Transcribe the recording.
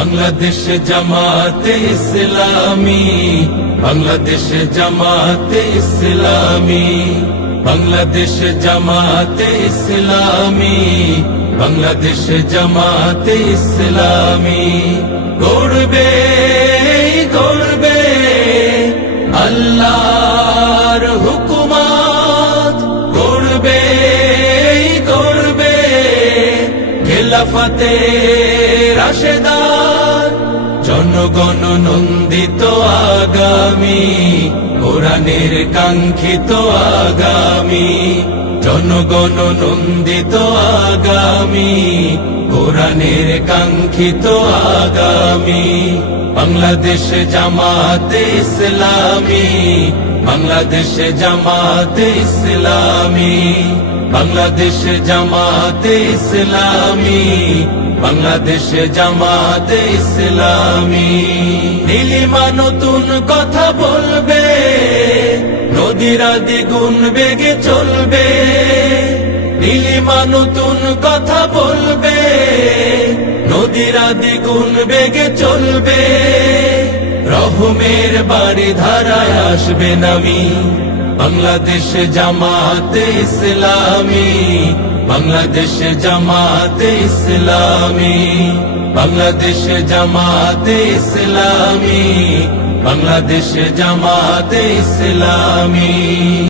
বাংলাদেশ জামাতে ইসলামী, বাংলাদেশ জামাতে ইসলামী, বাংলাদেশ জামাতে ইসলামী, বাংলাদেশ জামাতে ইসলামী। গড়বে গড়বে আল্লাহর হুকুমত, গড়বে গড়বে খেলাফতে রাশেদার। জনগণ নন্দিত আগামী, কোরআনের কাঙ্ক্ষিত আগামী। জনগণ নন্দিত আগামী, কোরআনের কাঙ্ক্ষিত আগামী। বাংলাদেশ জামাতে ইসলামী, বাংলাদেশ জামাতে ইসলামী, বাংলাদেশ জামাতে ইসলামী, বাংলাদেশ জামাতে ইসলামী। নীলিমা নতুন কথা বলবে, নদীরা দ্বিগুণ বেগে চলবে। নীলিমা নতুন কথা বলবে, নদীরা দ্বিগুণ বেগে চলবে। রহমের বাড়ি ধারায় আসবে নামি, বাংলাদেশ জামাতে ইসলামী, বাংলাদেশ জামাতে ইসলামী, বাংলাদেশ জামাতে ইসলামী, বাংলাদেশ জামাতে ইসলামী।